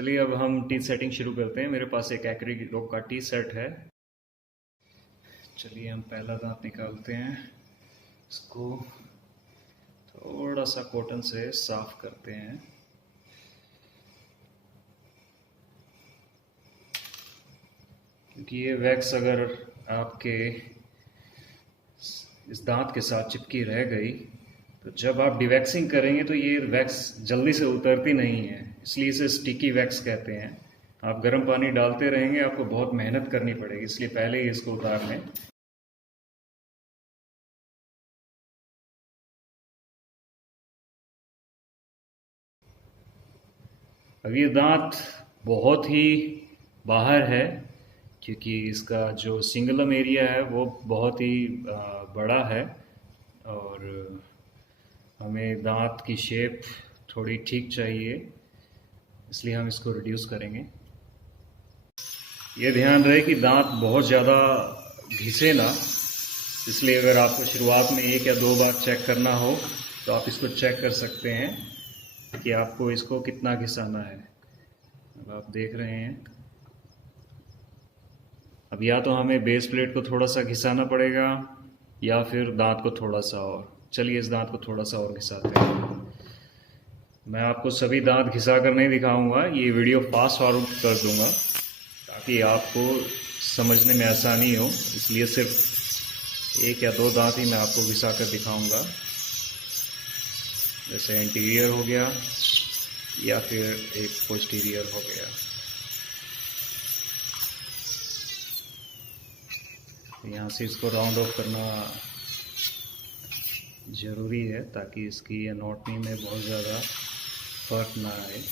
चलिए अब हम टीथ सेटिंग शुरू करते हैं। मेरे पास एक एक्रिलिक का टीथ सेट है। चलिए हम पहला दांत निकालते हैं। इसको थोड़ा सा कॉटन से साफ करते हैं। क्योंकि ये वैक्स अगर आपके इस दांत के साथ चिपकी रह गई तो जब आप डिवैक्सिंग करेंगे तो ये वैक्स जल्दी से उतरती नहीं है, इसलिए इसे स्टिकी वैक्स कहते हैं। आप गर्म पानी डालते रहेंगे, आपको बहुत मेहनत करनी पड़ेगी, इसलिए पहले ही इसको उतार लें। अब ये दांत बहुत ही बाहर है क्योंकि इसका जो सिंगलम एरिया है वो बहुत ही बड़ा है और हमें दांत की शेप थोड़ी ठीक चाहिए, इसलिए हम इसको रिड्यूस करेंगे। ये ध्यान रहे कि दांत बहुत ज़्यादा घिसे ना, इसलिए अगर आपको शुरुआत में 1 या 2 बार चेक करना हो तो आप इसको चेक कर सकते हैं कि आपको इसको कितना घिसाना है। अब आप देख रहे हैं, अब या तो हमें बेस प्लेट को थोड़ा सा घिसाना पड़ेगा या फिर दांत को थोड़ा सा और। चलिए इस दांत को थोड़ा सा और घिसाते हैं। मैं आपको सभी दांत घिसा कर नहीं दिखाऊंगा, ये वीडियो फास्ट फॉरवर्ड कर दूंगा ताकि आपको समझने में आसानी हो, इसलिए सिर्फ 1 या 2 दांत ही मैं आपको घिसा कर दिखाऊंगा। जैसे एंटीरियर हो गया या फिर एक पोस्टीरियर हो गया। यहाँ से इसको राउंड ऑफ करना ज़रूरी है ताकि इसकी एनाटॉमी में बहुत ज़्यादा फर्क ना आए।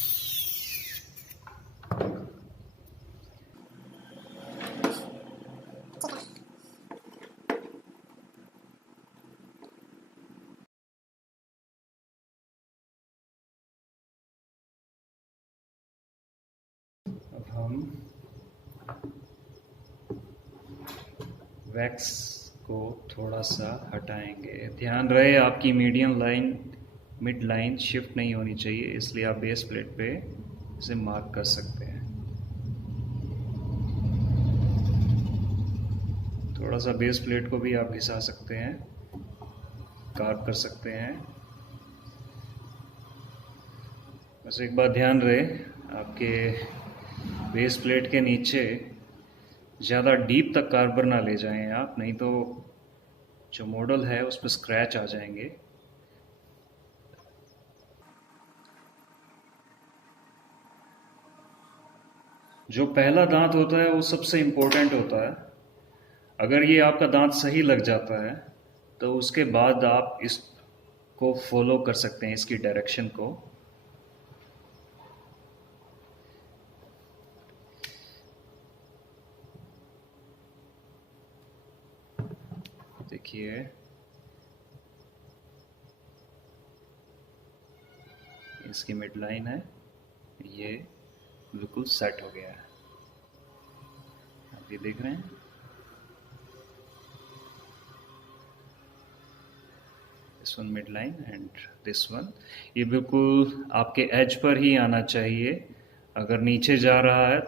अब हम वैक्स को थोड़ा सा हटाएंगे। ध्यान रहे आपकी मिड लाइन शिफ्ट नहीं होनी चाहिए, इसलिए आप बेस प्लेट पे इसे मार्क कर सकते हैं। थोड़ा सा बेस प्लेट को भी आप घिसा सकते हैं, कार्व कर सकते हैं। बस एक बात ध्यान रहे, आपके बेस प्लेट के नीचे ज़्यादा डीप तक कार्बर ना ले जाएं आप, नहीं तो जो मॉडल है उस पर स्क्रैच आ जाएंगे। जो पहला दांत होता है वो सबसे इम्पोर्टेंट होता है। अगर ये आपका दांत सही लग जाता है तो उसके बाद आप इसको फॉलो कर सकते हैं, इसकी डायरेक्शन को। देखिए इसकी मिड लाइन है, ये बिल्कुल सेट हो गया है। आप ये देख रहे हैं, this one mid line and this one, ये बिल्कुल आपके एज पर ही आना चाहिए। अगर नीचे जा रहा है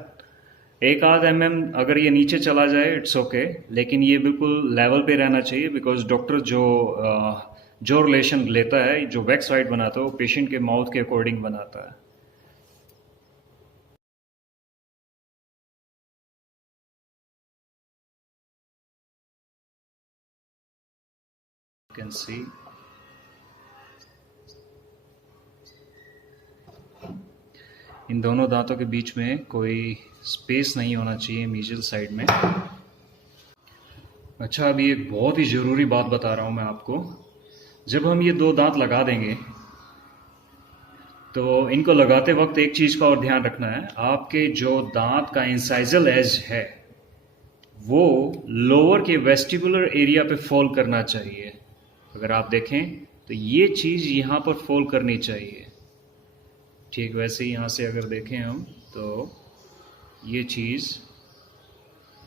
1-8 mm, अगर ये नीचे चला जाए इट्स ओके, लेकिन ये बिल्कुल लेवल पे रहना चाहिए। बिकॉज डॉक्टर जो रिलेशन लेता है, जो वैक्स वाइट बनाता है, वो पेशेंट के माउथ के अकॉर्डिंग बनाता है। कैन सी इन दोनों दांतों के बीच में कोई स्पेस नहीं होना चाहिए मीडियल साइड में। अच्छा, अभी एक बहुत ही ज़रूरी बात बता रहा हूँ मैं आपको। जब हम ये 2 दांत लगा देंगे तो इनको लगाते वक्त एक चीज़ का और ध्यान रखना है, आपके जो दांत का इंसाइजल एज है वो लोअर के वेस्टिबुलर एरिया पे फॉल करना चाहिए। अगर आप देखें तो ये चीज़ यहाँ पर फॉल करनी चाहिए। ठीक वैसे ही यहाँ से अगर देखें हम तो ये चीज़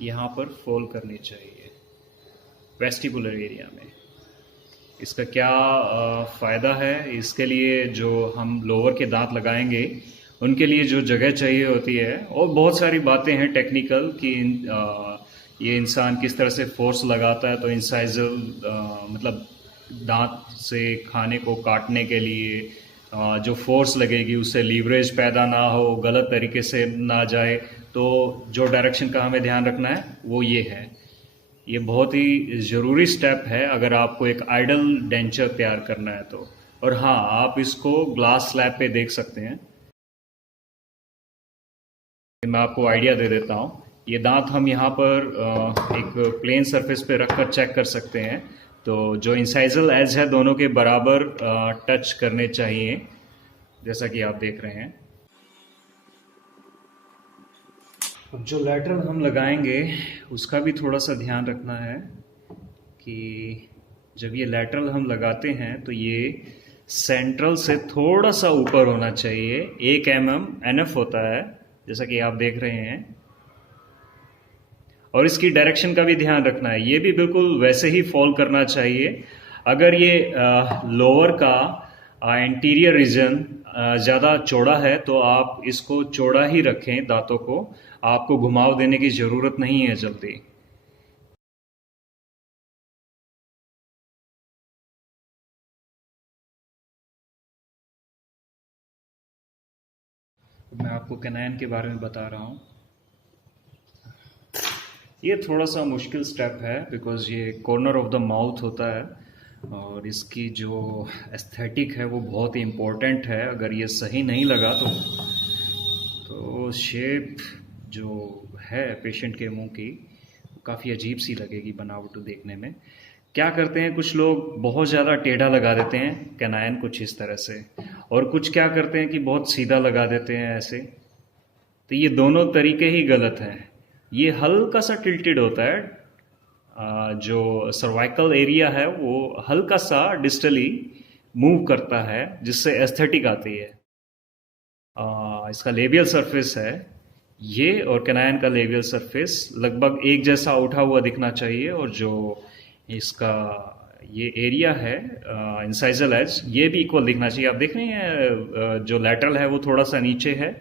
यहाँ पर फॉल करनी चाहिए वेस्टिबुलर एरिया में। इसका क्या फ़ायदा है? इसके लिए जो हम लोअर के दांत लगाएंगे उनके लिए जो जगह चाहिए होती है, और बहुत सारी बातें हैं टेक्निकल कि ये इंसान किस तरह से फोर्स लगाता है, तो इंसाइजल मतलब दांत से खाने को काटने के लिए जो फोर्स लगेगी उससे लीवरेज पैदा ना हो, गलत तरीके से ना जाए, तो जो डायरेक्शन का हमें ध्यान रखना है वो ये है। ये बहुत ही ज़रूरी स्टेप है अगर आपको एक आइडल डेंचर तैयार करना है तो। और हाँ, आप इसको ग्लास स्लैब पे देख सकते हैं। मैं आपको आइडिया दे देता हूँ। ये दांत हम यहाँ पर एक प्लेन सरफेस पे रखकर चेक कर सकते हैं। तो जो इंसाइजल एज है दोनों के बराबर टच करने चाहिए, जैसा कि आप देख रहे हैं। अब जो लैटरल हम लगाएंगे उसका भी थोड़ा सा ध्यान रखना है कि जब ये लैटरल हम लगाते हैं तो ये सेंट्रल से थोड़ा सा ऊपर होना चाहिए। 1 mm एनएफ होता है, जैसा कि आप देख रहे हैं। और इसकी डायरेक्शन का भी ध्यान रखना है, ये भी बिल्कुल वैसे ही फॉल करना चाहिए। अगर ये लोअर का एंटीरियर रीजन ज़्यादा चौड़ा है तो आप इसको चौड़ा ही रखें दांतों को, आपको घुमाव देने की ज़रूरत नहीं है जल्दी। मैं आपको कैनाइन के बारे में बता रहा हूँ। ये थोड़ा सा मुश्किल स्टेप है बिकॉज़ ये कॉर्नर ऑफ द माउथ होता है, और इसकी जो एस्थेटिक है वो बहुत ही इम्पोर्टेंट है। अगर ये सही नहीं लगा तो शेप जो है पेशेंट के मुंह की काफ़ी अजीब सी लगेगी बनावट देखने में। क्या करते हैं कुछ लोग, बहुत ज़्यादा टेढ़ा लगा देते हैं कैनाइन कुछ इस तरह से, और कुछ क्या करते हैं कि बहुत सीधा लगा देते हैं ऐसे। तो ये दोनों तरीके ही गलत हैं। ये हल्का सा टिल्टेड होता है, जो सर्वाइकल एरिया है वो हल्का सा डिस्टली मूव करता है, जिससे एस्थेटिक आती है। इसका लेबियल सरफेस है ये, और कैनाइन का लेबियल सरफेस लगभग एक जैसा उठा हुआ दिखना चाहिए, और जो इसका ये एरिया है इंसाइजल एज, ये भी इक्वल दिखना चाहिए। आप देख रहे हैं जो लैटरल है वो थोड़ा सा नीचे है,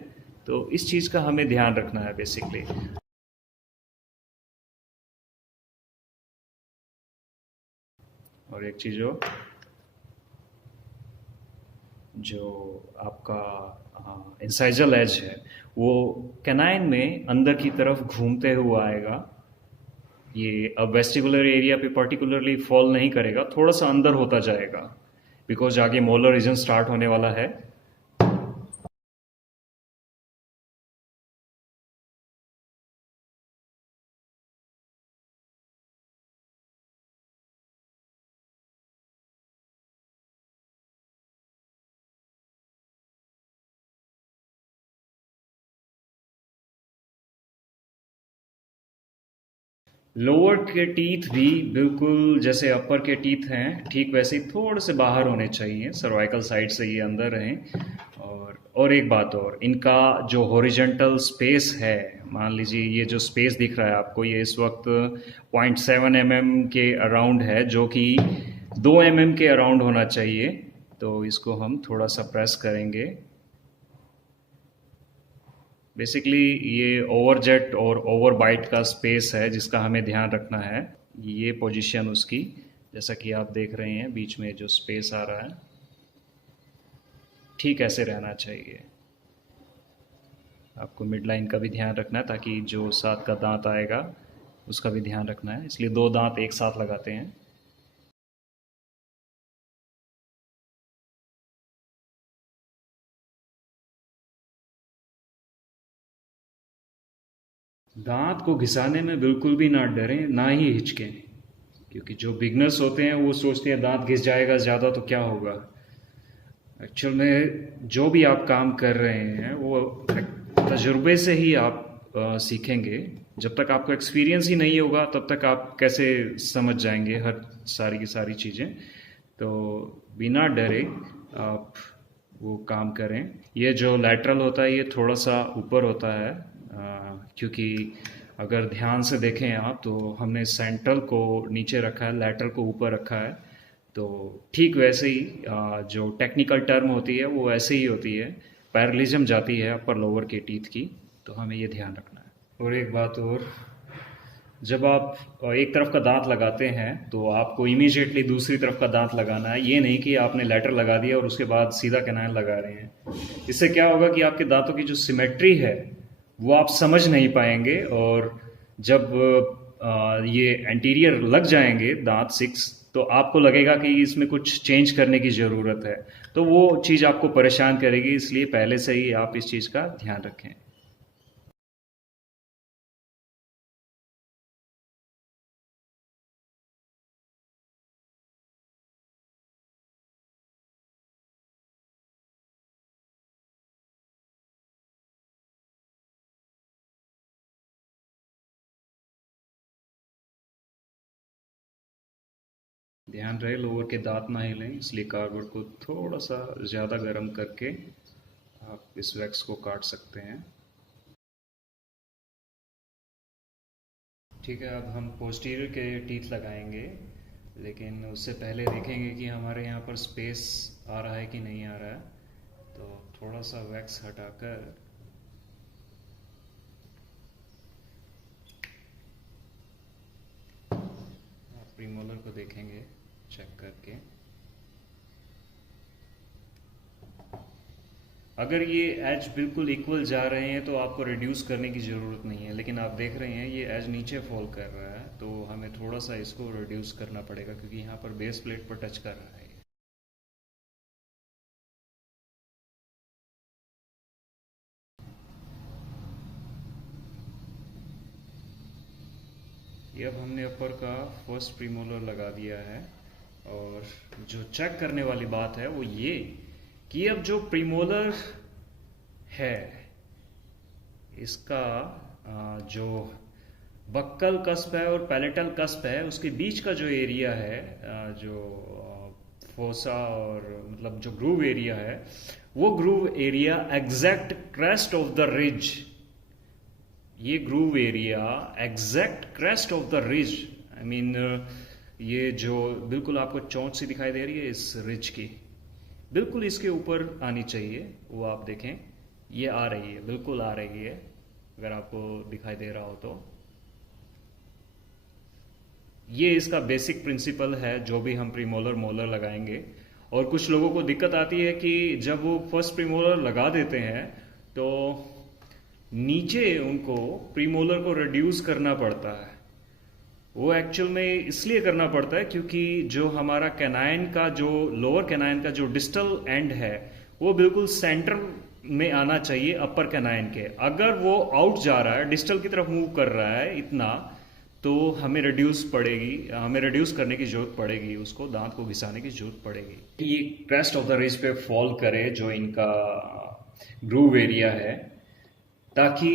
तो इस चीज़ का हमें ध्यान रखना है बेसिकली। और एक चीज़ जो आपका इंसाइजल एज है वो कैनाइन में अंदर की तरफ घूमते हुआ आएगा। ये अब वेस्टिबुलर एरिया पे पर्टिकुलरली फॉल नहीं करेगा, थोड़ा सा अंदर होता जाएगा बिकॉज आगे मोलर रीजन स्टार्ट होने वाला है। लोअर के टीथ भी बिल्कुल जैसे अपर के टीथ हैं ठीक वैसे ही थोड़े से बाहर होने चाहिए, सर्वाइकल साइड से ये अंदर रहें। और एक बात और, इनका जो हॉरिजेंटल स्पेस है, मान लीजिए ये जो स्पेस दिख रहा है आपको, ये इस वक्त 0.7 mm के अराउंड है, जो कि 2 mm के अराउंड होना चाहिए। तो इसको हम थोड़ा सा प्रेस करेंगे। बेसिकली ये ओवरजेट और ओवरबाइट का स्पेस है जिसका हमें ध्यान रखना है। ये पोजीशन उसकी, जैसा कि आप देख रहे हैं बीच में जो स्पेस आ रहा है, ठीक ऐसे रहना चाहिए। आपको मिड लाइन का भी ध्यान रखना है ताकि जो साथ का दांत आएगा उसका भी ध्यान रखना है, इसलिए 2 दांत एक साथ लगाते हैं। दांत को घिसाने में बिल्कुल भी ना डरें, ना ही हिचकें, क्योंकि जो बिगनर्स होते हैं वो सोचते हैं दांत घिस जाएगा ज़्यादा तो क्या होगा। एक्चुअल में जो भी आप काम कर रहे हैं वो तजुर्बे से ही आप सीखेंगे। जब तक आपको एक्सपीरियंस ही नहीं होगा तब तक आप कैसे समझ जाएंगे हर सारी की सारी चीज़ें। तो बिना डरे आप वो काम करें। ये जो लैटरल होता है ये थोड़ा सा ऊपर होता है, क्योंकि अगर ध्यान से देखें आप तो हमने सेंट्रल को नीचे रखा है, लैटरल को ऊपर रखा है। तो ठीक वैसे ही जो टेक्निकल टर्म होती है वो ऐसे ही होती है। पैरेलिज्म जाती है अपर लोअर के टीथ की, तो हमें ये ध्यान रखना है। और एक बात और, जब आप एक तरफ का दांत लगाते हैं तो आपको इमीडिएटली दूसरी तरफ का दांत लगाना है। ये नहीं कि आपने लेटर लगा दिया और उसके बाद सीधा कैनाइन लगा रहे हैं। इससे क्या होगा कि आपके दांतों की जो सिमेट्री है वो आप समझ नहीं पाएंगे, और जब ये एंटीरियर लग जाएंगे दांत 6, तो आपको लगेगा कि इसमें कुछ चेंज करने की ज़रूरत है, तो वो चीज़ आपको परेशान करेगी। इसलिए पहले से ही आप इस चीज़ का ध्यान रखें। ध्यान रहे लोअर के दांत ना हिलें, इसलिए कार्डबोर्ड को थोड़ा सा ज़्यादा गर्म करके आप इस वैक्स को काट सकते हैं। ठीक है, अब हम पोस्टीरियर के टीथ लगाएंगे, लेकिन उससे पहले देखेंगे कि हमारे यहाँ पर स्पेस आ रहा है कि नहीं आ रहा है। तो थोड़ा सा वैक्स हटाकर आप प्रीमोलर को देखेंगे चेक करके। अगर ये एज बिल्कुल इक्वल जा रहे हैं तो आपको रिड्यूस करने की ज़रूरत नहीं है, लेकिन आप देख रहे हैं ये एज नीचे फॉल कर रहा है, तो हमें थोड़ा सा इसको रिड्यूस करना पड़ेगा, क्योंकि यहाँ पर बेस प्लेट पर टच कर रहा है। ये अब हमने अपर का फर्स्ट प्रीमोलर लगा दिया है, और जो चेक करने वाली बात है वो ये कि अब जो प्रीमोलर है इसका जो बक्कल कस्प है और पैलेटल कस्प है, उसके बीच का जो एरिया है, जो फोसा और मतलब जो ग्रूव एरिया है, वो groove area exact crest of the ridge, ये groove area exact crest of the ridge, I mean ये जो बिल्कुल आपको चोंच सी दिखाई दे रही है इस रिज की, बिल्कुल इसके ऊपर आनी चाहिए। वो आप देखें ये आ रही है, बिल्कुल आ रही है, अगर आपको दिखाई दे रहा हो तो। ये इसका बेसिक प्रिंसिपल है जो भी हम प्रीमोलर मोलर लगाएंगे। और कुछ लोगों को दिक्कत आती है कि जब वो फर्स्ट प्रीमोलर लगा देते हैं तो नीचे उनको प्रीमोलर को रिड्यूस करना पड़ता है। वो एक्चुअल में इसलिए करना पड़ता है क्योंकि जो हमारा कैनाइन का जो लोअर कैनाइन का जो डिस्टल एंड है वो बिल्कुल सेंटर में आना चाहिए अपर कैनाइन के। अगर वो आउट जा रहा है, डिस्टल की तरफ मूव कर रहा है इतना, तो हमें रिड्यूस करने की जरूरत पड़ेगी, उसको दांत को घिसाने की जरूरत पड़ेगी। ये क्रेस्ट ऑफ द रिज पे फॉल करे जो इनका ग्रूव एरिया है, ताकि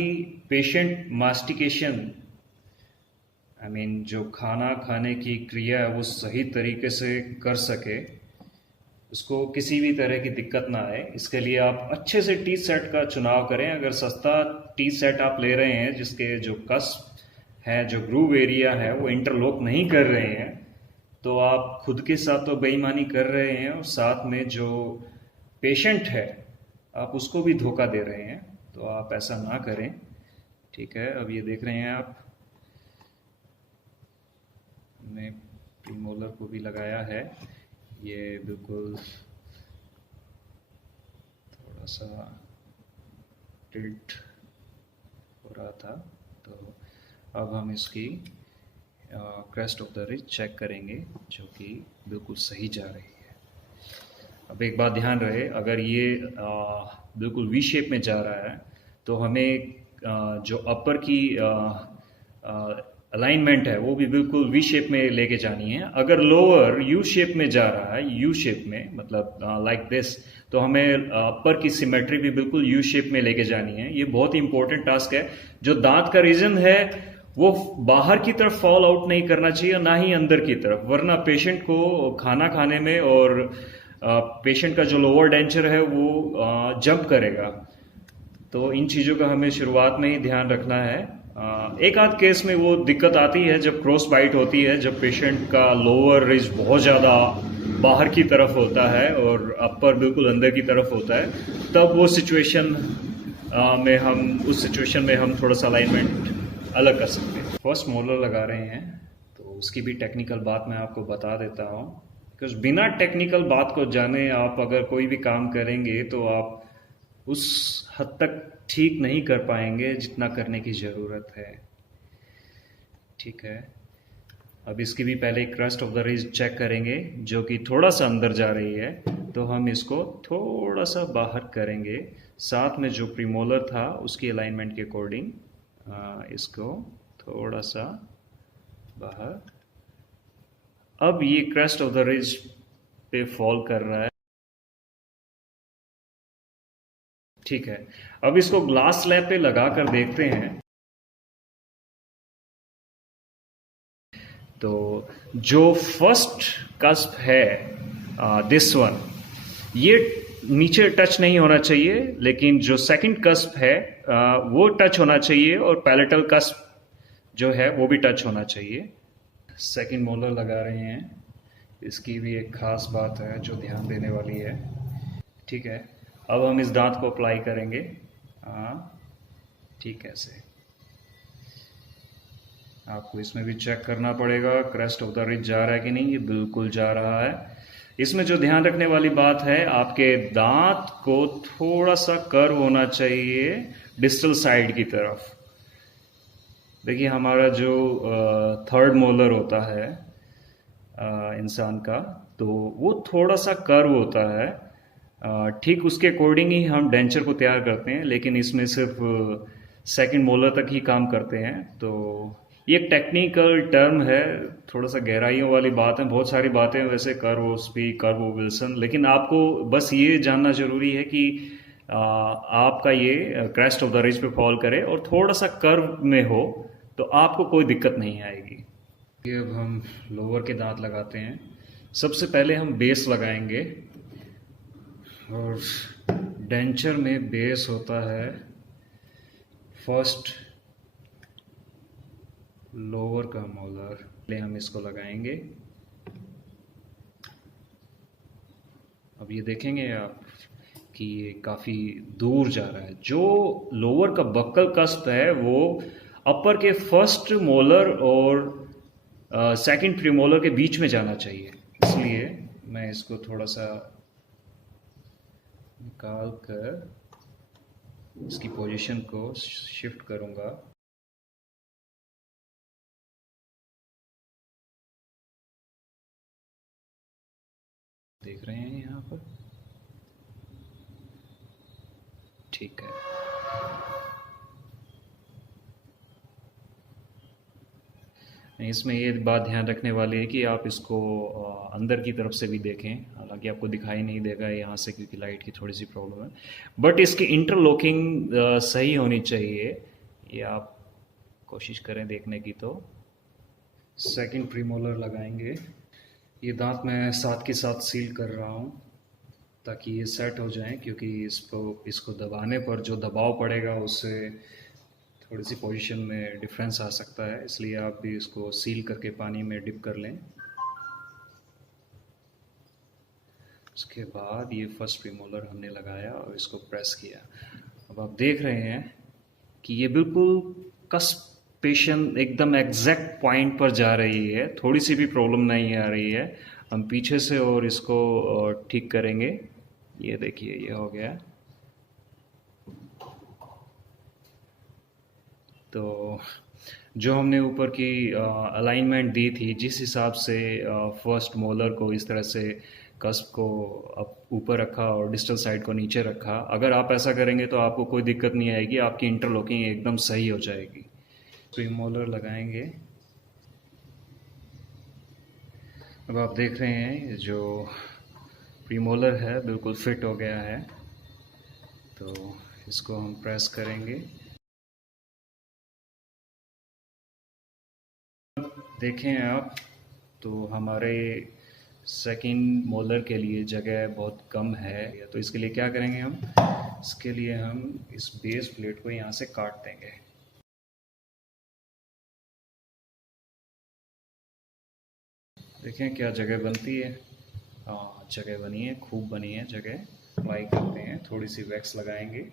पेशेंट मास्टिकेशन आई मीन जो खाना खाने की क्रिया है वो सही तरीके से कर सके, उसको किसी भी तरह की दिक्कत ना आए। इसके लिए आप अच्छे से टीथ सेट का चुनाव करें। अगर सस्ता टीथ सेट आप ले रहे हैं जिसके जो कस्प है, जो ग्रूव एरिया है वो इंटरलॉक नहीं कर रहे हैं, तो आप खुद के साथ तो बेईमानी कर रहे हैं और साथ में जो पेशेंट है आप उसको भी धोखा दे रहे हैं। तो आप ऐसा ना करें, ठीक है। अब ये देख रहे हैं आप, हमने प्रीमोलर को भी लगाया है। ये बिल्कुल थोड़ा सा टिल्ट हो रहा था, तो अब हम इसकी crest of the ridge check करेंगे जो कि बिल्कुल सही जा रही है। अब एक बात ध्यान रहे, अगर ये बिल्कुल वी शेप में जा रहा है तो हमें जो अपर की अलाइनमेंट है वो भी बिल्कुल वी शेप में लेके जानी है। अगर लोअर यू शेप में जा रहा है, यू शेप में मतलब लाइक दिस, तो हमें अपर की सिमेट्री भी बिल्कुल यू शेप में लेके जानी है। ये बहुत ही इंपॉर्टेंट टास्क है। जो दांत का रीजन है वो बाहर की तरफ फॉल आउट नहीं करना चाहिए, ना ही अंदर की तरफ, वरना पेशेंट को खाना खाने में और पेशेंट का जो लोअर डेंचर है वो जंप करेगा। तो इन चीज़ों का हमें शुरुआत में ही ध्यान रखना है। एक आध केस में वो दिक्कत आती है जब क्रॉस बाइट होती है, जब पेशेंट का लोअर रिज बहुत ज़्यादा बाहर की तरफ होता है और अपर बिल्कुल अंदर की तरफ होता है, तब वो सिचुएशन में हम उस सिचुएशन में हम थोड़ा सा अलाइनमेंट अलग कर सकते हैं। फर्स्ट मोलर लगा रहे हैं तो उसकी भी टेक्निकल बात मैं आपको बता देता हूँ, बिकॉज बिना टेक्निकल बात को जाने आप अगर कोई भी काम करेंगे तो आप उस हद तक ठीक नहीं कर पाएंगे जितना करने की ज़रूरत है। ठीक है, अब इसकी भी पहले crust of the ridge check करेंगे जो कि थोड़ा सा अंदर जा रही है, तो हम इसको थोड़ा सा बाहर करेंगे, साथ में जो प्रीमोलर था उसकी अलाइनमेंट के अकॉर्डिंग इसको थोड़ा सा बाहर। अब ये क्रस्ट ऑफ द रिज पे फॉल कर रहा है। ठीक है, अब इसको ग्लास स्लैब पे लगा कर देखते हैं। तो जो फर्स्ट कस्प है दिस वन, ये नीचे टच नहीं होना चाहिए, लेकिन जो सेकंड कस्प है वो टच होना चाहिए, और पैलेटल कस्प जो है वो भी टच होना चाहिए। सेकंड मोलर लगा रहे हैं, इसकी भी एक खास बात है जो ध्यान देने वाली है। ठीक है, अब हम इस दांत को अप्लाई करेंगे। हाँ ठीक है, से आपको इसमें भी चेक करना पड़ेगा क्रेस्ट ऑफ द रिज जा रहा है कि नहीं। ये बिल्कुल जा रहा है। इसमें जो ध्यान रखने वाली बात है, आपके दांत को थोड़ा सा कर्व होना चाहिए डिस्टल साइड की तरफ। देखिए हमारा जो थर्ड मोलर होता है इंसान का, तो वो थोड़ा सा कर्व होता है। ठीक उसके अकॉर्डिंग ही हम डेंचर को तैयार करते हैं, लेकिन इसमें सिर्फ सेकंड मोलर तक ही काम करते हैं। तो ये एक टेक्निकल टर्म है, थोड़ा सा गहराइयों वाली बात है। बहुत सारी बातें वैसे कर्व स्पीक, कर्व विल्सन, लेकिन आपको बस ये जानना जरूरी है कि आपका ये क्रेस्ट ऑफ द रिज पे फॉल करे और थोड़ा सा कर्व में हो, तो आपको कोई दिक्कत नहीं आएगी। ये अब हम लोअर के दांत लगाते हैं। सबसे पहले हम बेस लगाएंगे, और डेंचर में बेस होता है फर्स्ट लोअर का मोलर। पहले हम इसको लगाएंगे। अब ये देखेंगे आप कि ये काफ़ी दूर जा रहा है। जो लोअर का बक्कल कस्प है वो अपर के फर्स्ट मोलर और सेकंड प्रीमोलर के बीच में जाना चाहिए, इसलिए मैं इसको थोड़ा सा निकाल कर इसकी पोजीशन को शिफ्ट करूंगा। देख रहे हैं यहाँ पर, ठीक है। इसमें ये बात ध्यान रखने वाली है कि आप इसको अंदर की तरफ से भी देखें, हालांकि आपको दिखाई नहीं देगा यहाँ से क्योंकि लाइट की थोड़ी सी प्रॉब्लम है, बट इसकी इंटरलॉकिंग सही होनी चाहिए। ये आप कोशिश करें देखने की। तो सेकंड प्रीमोलर लगाएंगे। ये दांत मैं साथ के साथ सील कर रहा हूँ ताकि ये सेट हो जाए, क्योंकि इसको दबाने पर जो दबाव पड़ेगा उससे थोड़ी सी पोजीशन में डिफरेंस आ सकता है, इसलिए आप भी इसको सील करके पानी में डिप कर लें। उसके बाद ये फर्स्ट प्रीमोलर हमने लगाया और इसको प्रेस किया। अब आप देख रहे हैं कि ये बिल्कुल कस्पेशन एकदम एग्जैक्ट पॉइंट पर जा रही है, थोड़ी सी भी प्रॉब्लम नहीं आ रही है। हम पीछे से और इसको ठीक करेंगे। ये देखिए ये हो गया। तो जो हमने ऊपर की अलाइनमेंट दी थी, जिस हिसाब से फर्स्ट मोलर को इस तरह से कस्प को ऊपर रखा और डिस्टल साइड को नीचे रखा, अगर आप ऐसा करेंगे तो आपको कोई दिक्कत नहीं आएगी, आपकी इंटरलॉकिंग एकदम सही हो जाएगी। प्रीमोलर लगाएंगे। अब आप देख रहे हैं जो प्रीमोलर है बिल्कुल फिट हो गया है, तो इसको हम प्रेस करेंगे। देखें आप, तो हमारे सेकंड मोलर के लिए जगह बहुत कम है, तो इसके लिए क्या करेंगे हम, इसके लिए हम इस बेस प्लेट को यहाँ से काट देंगे। देखें क्या जगह बनती है। हाँ, जगह बनी है, खूब बनी है जगह। अप्लाई करते हैं, थोड़ी सी वैक्स लगाएंगे।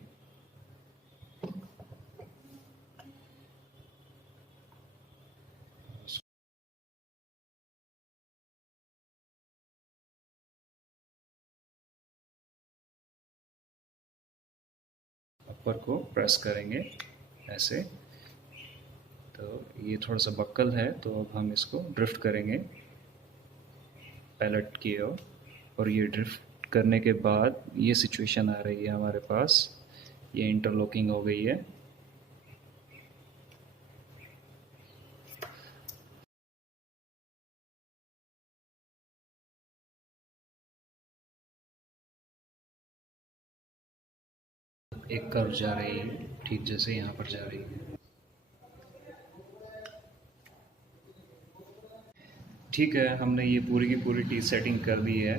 अपर को प्रेस करेंगे ऐसे। तो ये थोड़ा सा बक्कल है, तो अब हम इसको ड्रिफ्ट करेंगे पैलेट की ओर। और ये ड्रिफ्ट करने के बाद ये सिचुएशन आ रही है हमारे पास, ये इंटरलॉकिंग हो गई है। एक कर्व जा रही है, ठीक जैसे यहाँ पर जा रही है। ठीक है, हमने ये पूरी की पूरी टी सेटिंग कर दी है।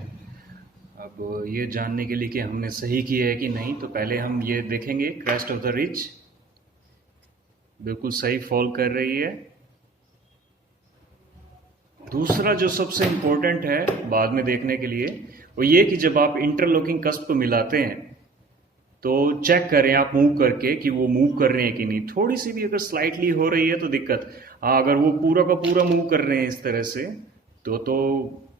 अब ये जानने के लिए कि हमने सही किया है कि नहीं, तो पहले हम ये देखेंगे क्रेस्ट ऑफ द रिज बिल्कुल सही फॉल कर रही है। दूसरा जो सबसे इम्पोर्टेंट है बाद में देखने के लिए, वो ये कि जब आप इंटरलॉकिंग कस्प मिलाते हैं तो चेक करें आप मूव करके कि वो मूव कर रहे हैं कि नहीं। थोड़ी सी भी अगर स्लाइटली हो रही है तो दिक्कत। हाँ, अगर वो पूरा का पूरा मूव कर रहे हैं इस तरह से तो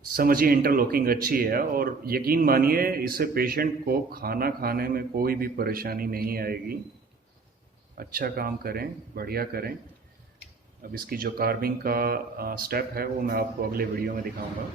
समझिए इंटरलॉकिंग अच्छी है। और यकीन मानिए, इससे पेशेंट को खाना खाने में कोई भी परेशानी नहीं आएगी। अच्छा काम करें, बढ़िया करें। अब इसकी जो कार्विंग का स्टेप है वो मैं आपको अगले वीडियो में दिखाऊंगा।